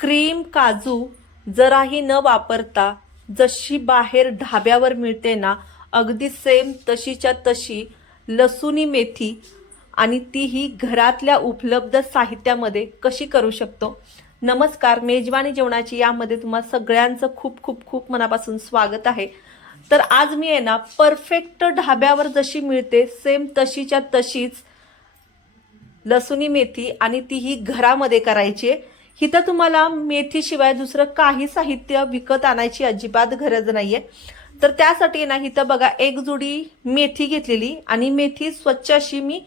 Cream काजू जराही न वापरता जशी बाहेर ढाब्यावर मिळते ना अगदी सेम तशीच्या तशी लसुणी मेथी आणि तीही घरातल्या उपलब्ध साहित्यामध्ये कशी करू शकतो? नमस्कार मेजवानी जेवणाची यामध्ये तुम्हा सगळ्यांचं खूप खूप खूप मनापासून स्वागत आहे. तर आज मी आहे ना परफेक्ट ढाब्यावर जशी मिळते सेम तशीच्या तशीच लसुणी मेथी आणि तीही घरामध्ये करायची आहे. इथं तुम्हाला मेथीशिवाय दुसरं काही साहित्य विकत आणायची अजिबात गरज नाहीये. तर त्यासाठी ना इथं बघा एक जुडी मेथी घेतलेली आणि मेथी स्वच्छ अशी मी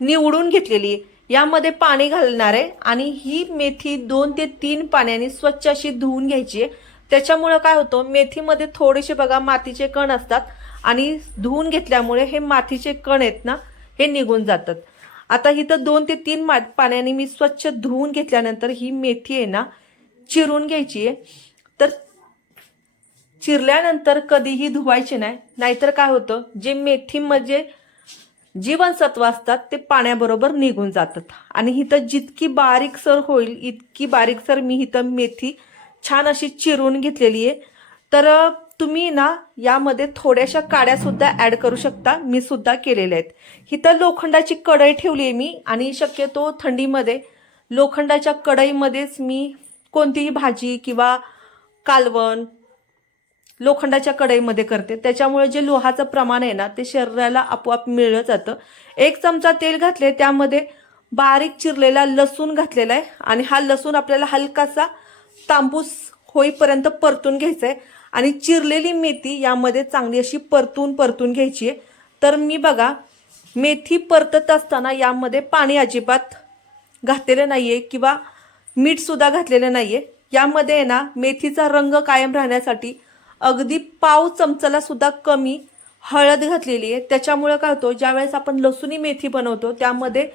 निवडून घेतलेली. आहे यामध्ये पाणी घालणार आहे आणि ही मेथी दोन ते तीन पाण्याने स्वच्छ अशी धुवून घ्यायची आहे. त्याच्यामुळं काय होतं मेथीमध्ये थोडेसे बघा मातीचे कण असतात आणि धुवून घेतल्यामुळे हे मातीचे कण आहेत ना हे निघून जातात. आता इथं दोन ते तीन मा पाण्याने मी स्वच्छ धुवून घेतल्यानंतर ही मेथी आहे ना चिरून घ्यायची आहे. तर चिरल्यानंतर कधीही धुवायची नाही. नाहीतर काय होतं जे मेथी म्हणजे जीवनसत्व असतात ते पाण्याबरोबर निघून जातात. आणि इथं जितकी बारीकसर होईल इतकी बारीकसर मी इथं मेथी छान अशी चिरून घेतलेली आहे. तर तुम्ही ना यामध्ये थोड्याशा काड्या सुद्धा ऍड करू शकता. मी सुद्धा केलेल्या आहेत. इथं लोखंडाची कढई ठेवली आहे मी आणि शक्यतो थंडीमध्ये लोखंडाच्या कढईमध्येच मी कोणतीही भाजी किंवा कालवण लोखंडाच्या कढईमध्ये करते. त्याच्यामुळे जे लोहाचं प्रमाण आहे ना ते शरीराला आपोआप मिळलं जातं. एक चमचा तेल घातले त्यामध्ये बारीक चिरलेला लसूण घातलेला आहे आणि हा लसूण आपल्याला हलकासा तांबूस होईपर्यंत परतून घ्यायचा आहे. आणि चिरलेली मेथी यामध्ये चांगली अशी परतून परतून घ्यायची आहे. तर मी बघा मेथी परतत असताना यामध्ये पाणी अजिबात घातलेलं नाही आहे किंवा मीठसुद्धा घातलेलं आहे यामध्ये आहे ना मेथीचा रंग कायम राहण्यासाठी अगदी पाव चमचाला सुद्धा कमी हळद घातलेली आहे. त्याच्यामुळं काय होतो ज्यावेळेस आपण लसुणी मेथी बनवतो त्यामध्ये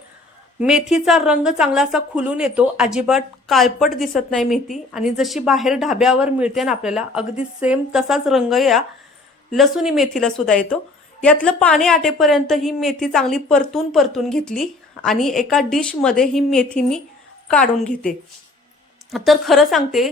मेथीचा रंग चांगला असा खुलून येतो अजिबात काळपट दिसत नाही मेथी. आणि जशी बाहेर ढाब्यावर मिळते ना आपल्याला अगदी सेम तसाच रंग या लसुणी मेथीला सुद्धा येतो. यातलं पाणी आटेपर्यंत ही मेथी चांगली परतून परतून घेतली आणि एका डिशमध्ये ही मेथी मी काढून घेते. तर खरं सांगते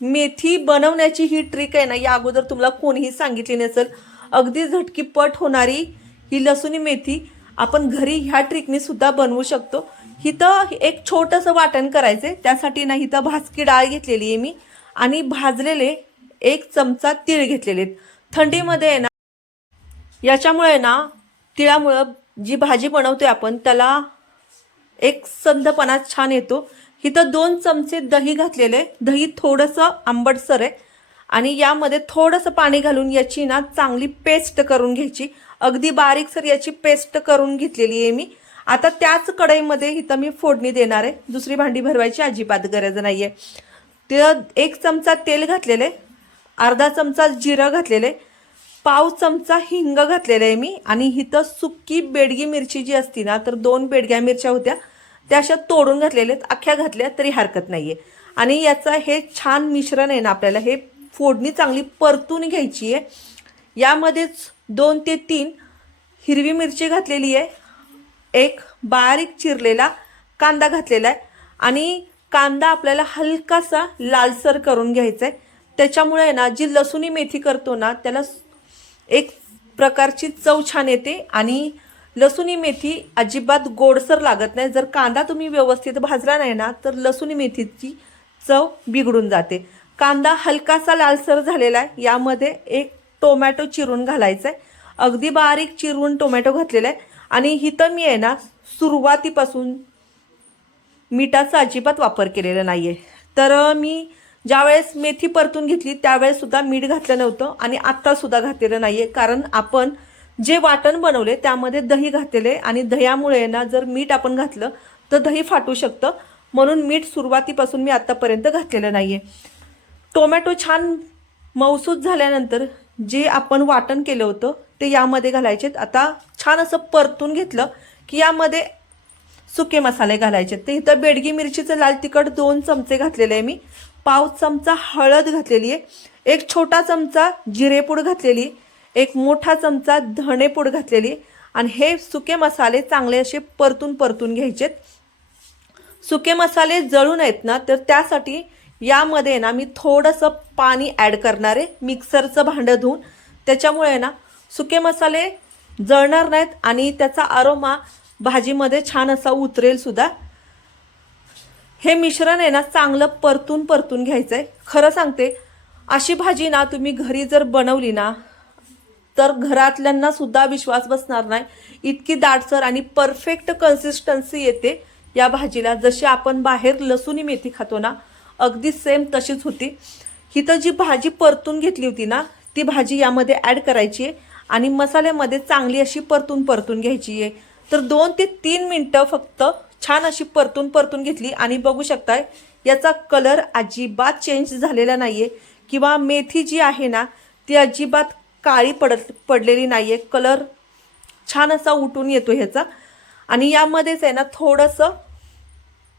मेथी बनवण्याची ही ट्रिक आहे ना या अगोदर तुम्हाला कोणीही सांगितली नसेल. अगदी झटकीपट होणारी ही लसुणी मेथी आपण घरी ह्या ट्रिकने सुद्धा बनवू शकतो. इथं एक छोटंसं वाटण करायचं त्यासाठी ना इथं भाजकी डाळ घेतलेली आहे मी आणि भाजलेले एक चमचा तीळ घेतलेले आहेत. थंडीमध्ये आहे ना याच्यामुळे ना तिळामुळं जी भाजी बनवतोय आपण त्याला एक संधपणा छान येतो. इथं दोन चमचे दही घातलेले दही थोडंसं आंबटसर आहे. आणि यामध्ये थोडंसं पाणी घालून याची ना चांगली पेस्ट करून घ्यायची. अगदी बारीकसर याची पेस्ट करून घेतलेली आहे मी. आता त्याच कढईमध्ये इथं मी फोडणी देणार आहे. दुसरी भांडी भरवायची अजिबात गरज नाही आहे ते एक चमचा तेल घातलेले अर्धा चमचा जिरं घातलेले पाव चमचा हिंग घातलेलं आहे मी. आणि इथं सुक्की बेडगी मिरची जी असती ना तर दोन बेडग्या मिरच्या होत्या. त्या अशा तोडून घातलेल्या आहेत. अख्ख्या घातल्या तरी हरकत नाही आहे आणि याचं हे छान मिश्रण आहे ना आपल्याला हे फोडणी चांगली परतून घ्यायची आहे. यामध्येच दोन ते तीन हिरवी मिरची घातलेली आहे. एक बारीक चिरलेला कांदा घातलेला आहे. आणि कांदा आपल्याला हलकासा लालसर करून घ्यायचा आहे त्याच्यामुळे आहे ना जी लसुणी मेथी करतो ना त्याला एक प्रकारची चव छान येते. आणि लसुणी मेथी अजिबात गोडसर लागत नाही. जर कांदा तुम्ही व्यवस्थित भाजला नाही ना तर लसुणी मेथीची चव बिघडून जाते. कांदा हलकासा लालसर झालेला आहे. यामध्ये एक टोमॅटो चिरून घालायचा आहे अगदी बारीक चिरून टोमॅटो घातलेला आहे. आणि इथं मी आहे ना सुरुवातीपासून मिठाचा अजिबात वापर केलेला नाही आहे तर मी ज्यावेळेस मेथी परतून घेतली त्यावेळेससुद्धा मीठ घातलं नव्हतं आणि आत्तासुद्धा घातलेलं नाही आहे कारण आपण जे वाटण बनवले त्यामध्ये दही घातलेले आणि दह्यामुळे ना जर मीठ आपण घातलं तर दही फाटू शकतं. म्हणून मीठ सुरुवातीपासून मी आत्तापर्यंत घातलेलं नाही आहे टोमॅटो छान मौसूद झाल्यानंतर जे आपण वाटण केलं होतं ते यामध्ये घालायचे आता छान असं परतून घेतलं की यामध्ये सुके मसाले घालायचे ते इथं बेडगी मिरचीचं लाल तिखट दोन चमचे घातलेले आहे मी. पाव चमचा हळद घातलेली आहे. एक छोटा चमचा जिरेपूड घातलेली एक मोठा चमचा धणेपूड घातलेली आणि हे सुके मसाले चांगले असे परतून परतून घ्यायचेत. सुके मसाले जळून आहेत ना तर त्यासाठी यामध्ये ना मी थोडंसं पाणी ॲड करणार आहे. मिक्सरचं भांडं धुवून त्याच्यामुळे ना सुके मसाले जळणार नाहीत आणि त्याचा आरोमा भाजीमध्ये छान असा उतरेल सुद्धा. हे मिश्रण आहे ना चांगलं परतून परतून घ्यायचं आहे खरं सांगते अशी भाजी ना तुम्ही घरी जर बनवली ना तर घरातल्यांना सुद्धा विश्वास बसणार नाही. इतकी दाटसर आणि परफेक्ट कन्सिस्टन्सी येते या भाजीला. जशी आपण बाहेर लसूणी मेथी खातो ना अगदी सेम तशीच होती. हिथं जी भाजी परतून घेतली होती ना ती भाजी यामध्ये ॲड करायची आहे आणि मसाल्यामध्ये चांगली अशी परतून परतून घ्यायची आहे. तर दोन ते तीन मिनटं फक्त छान अशी परतून परतून घेतली आणि बघू शकताय याचा कलर अजिबात चेंज झालेला नाही आहे किंवा मेथी जी आहे ना ती अजिबात काळी पडत पडलेली नाही आहे कलर छान असा उठून येतो ह्याचा. आणि यामध्येच आहे ना थोडंसं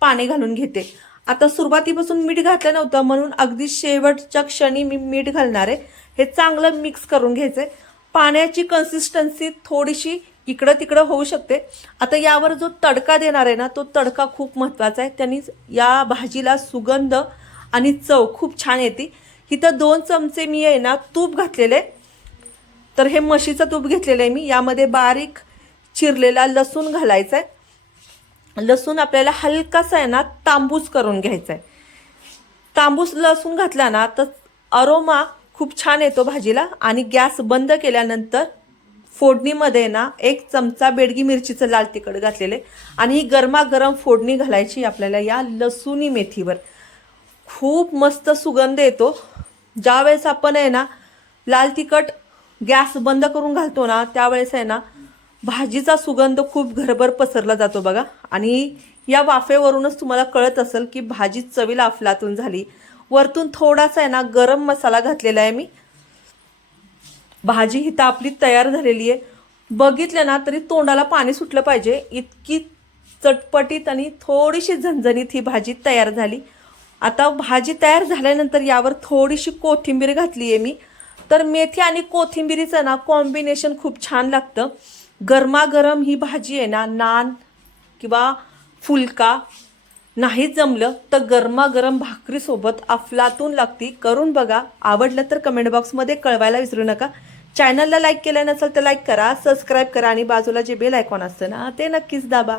पाणी घालून घेते. आता सुरुवातीपासून मीठ घातलं नव्हतं म्हणून अगदी शेवटच्या क्षणी मी मीठ घालणार आहे. हे चांगलं मिक्स करून घ्यायचं आहे पाण्याची कन्सिस्टन्सी थोडीशी इकडं तिकडं होऊ शकते. आता यावर जो तडका देणार आहे ना तो तडका खूप महत्त्वाचा आहे. त्यांनी या भाजीला सुगंध आणि चव खूप छान येते. इथं दोन चमचे मी आहे ना तूप घातलेले. तर हे म्हशीचं तूप घेतलेलं आहे मी. यामध्ये बारीक चिरलेला लसूण घालायचा आहे. लसूण आपल्याला हलकासा आहे ना तांबूस करून घ्यायचा आहे तांबूस लसूण घातला ना तर अरोमा खूप छान येतो भाजीला आणि गॅस बंद केल्यानंतर फोडणीमध्ये ना एक चमचा बेडगी मिरचीचं लाल तिखट घातलेले आणि ही गरमागरम फोडणी घालायची आपल्याला या लसूणी मेथीवर. खूप मस्त सुगंध येतो. ज्यावेळेस आपण आहे ना लाल तिखट गॅस बंद करून घालतो ना त्यावेळेस आहे ना भाजीचा सुगंध खूप घरभर पसरला जातो बघा. आणि या वाफेवरूनच तुम्हाला कळत असेल की भाजी चवीला अफलातून झाली. वरतून थोडासा आहे ना गरम मसाला घातलेला आहे मी. भाजी ही तर आपली तयार झालेली आहे. बघितलं ना तरी तोंडाला पाणी सुटलं पाहिजे. इतकी चटपटीत आणि थोडीशी झणझणीत ही भाजी तयार झाली. आता भाजी तयार झाल्यानंतर यावर थोडीशी कोथिंबीर घातली आहे मी. तर मेथी आणि कोथिंबीरीचं ना कॉम्बिनेशन खूप छान लागतं. गरमागरम ही भाजी आहे ना नान किंवा फुलका नाही जमलं तर गरमागरम भाकरीसोबत अफलातून लागती. करून बघा. आवडलं तर कमेंट बॉक्समध्ये कळवायला विसरू नका. चॅनलला लाईक केलं नसेल तर लाईक करा सबस्क्राईब करा आणि बाजूला जे बेल आयकॉन असतं ना ते नक्कीच दाबा.